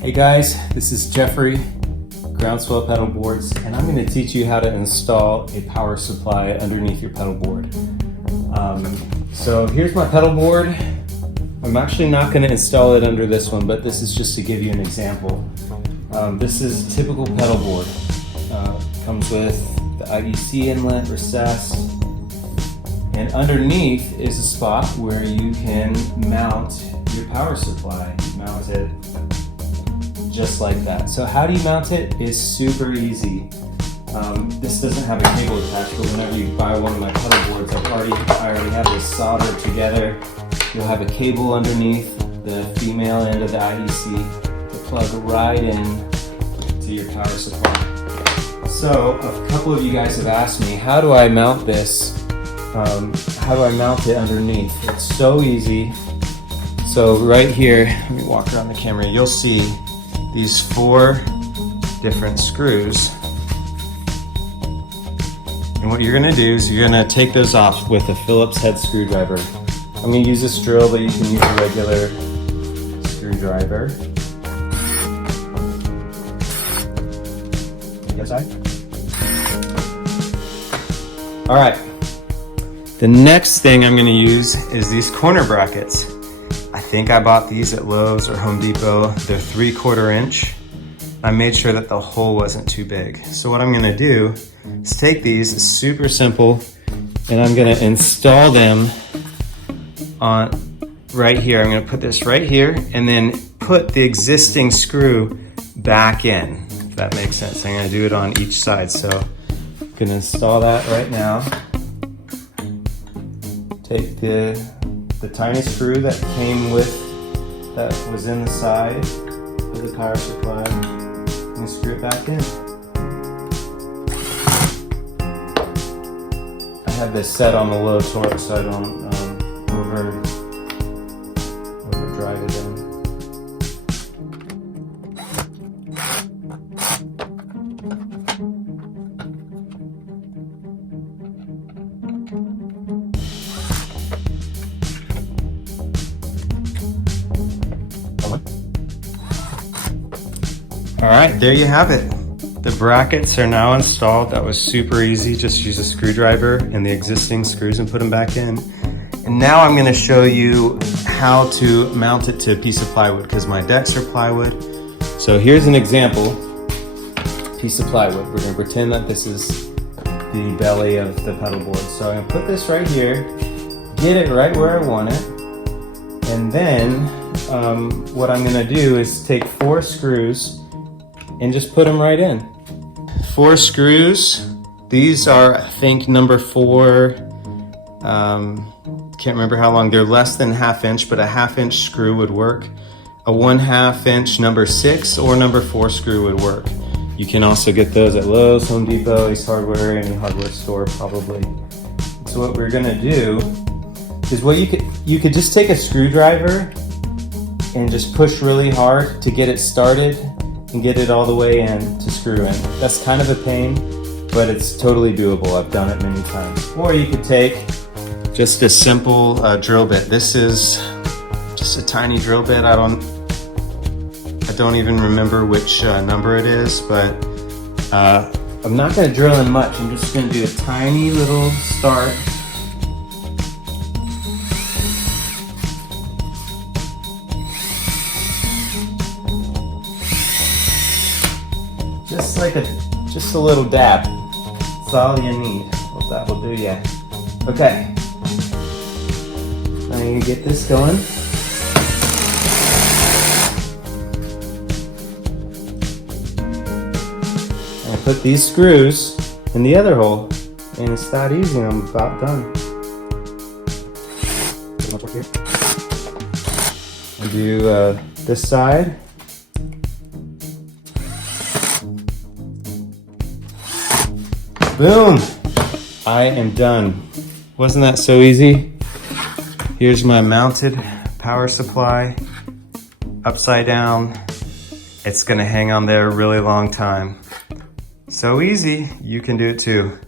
Hey guys, this is Jeffrey, Groundswell Pedal Boards, and I'm going to teach you how to install a power supply underneath your pedal board. So here's my pedal board. I'm actually not going to install it under this one, but this is just to give you an example. This is a typical pedal board. Comes with the IDC inlet, recess, and underneath is a spot where you can mount your power supply. Mount it just like that. So how do you mount it? It's super easy. This doesn't have a cable attached, but whenever you buy one of my pedal boards, I already have this soldered together. You'll have a cable underneath the female end of the IDC to plug right in to your power supply. So a couple of you guys have asked me, how do I mount this? How do I mount it underneath? It's so easy. So right here, let me walk around the camera, you'll see these 4 different screws. And what you're gonna do is you're gonna take those off with a Phillips-head screwdriver. I'm gonna use this drill, but you can use a regular screwdriver. The other side. All right. The next thing I'm gonna use is these corner brackets. I think I bought these at Lowe's or Home Depot. They're 3/4 inch. I made sure that the hole wasn't too big. So what I'm gonna do is take these, it's super simple, and I'm gonna install them on right here. I'm gonna put this right here and then put the existing screw back in, if that makes sense. I'm gonna do it on each side. So I'm gonna install that right now. Take the tiny screw that came with, that was in the side of the power supply, and screw it back in. I have this set on the low torque so I don't overdrive it in. All right, there you have it. The brackets are now installed. That was super easy. Just use a screwdriver and the existing screws and put them back in. And now I'm gonna show you how to mount it to a piece of plywood because my decks are plywood. So here's an example piece of plywood. We're gonna pretend that this is the belly of the pedal board. So I'm gonna put this right here, get it right where I want it. And then what I'm gonna do is take 4 screws and just put them right in. 4 screws. These are, I think, number 4. Can't remember how long. They're less than 1/2 inch, but a 1/2 inch screw would work. A 1/2 inch number 6 or number 4 screw would work. You can also get those at Lowe's, Home Depot, Ace Hardware, any hardware store probably. So what we're gonna do is you could just take a screwdriver and just push really hard to get it started and get it all the way in to screw in. That's kind of a pain, but it's totally doable. I've done it many times. Or you could take just a simple drill bit. This is just a tiny drill bit. I don't even remember which number it is, but I'm not gonna drill in much. I'm just gonna do a tiny little start. Just a little dab. That's all you need. Well, that will do ya. Okay. I'm gonna get this going. I'm gonna put these screws in the other hole, and it's that easy. I'm about done. I'll do this side. Boom! I am done. Wasn't that so easy? Here's my mounted power supply, upside down. It's gonna hang on there a really long time. So easy, you can do it too.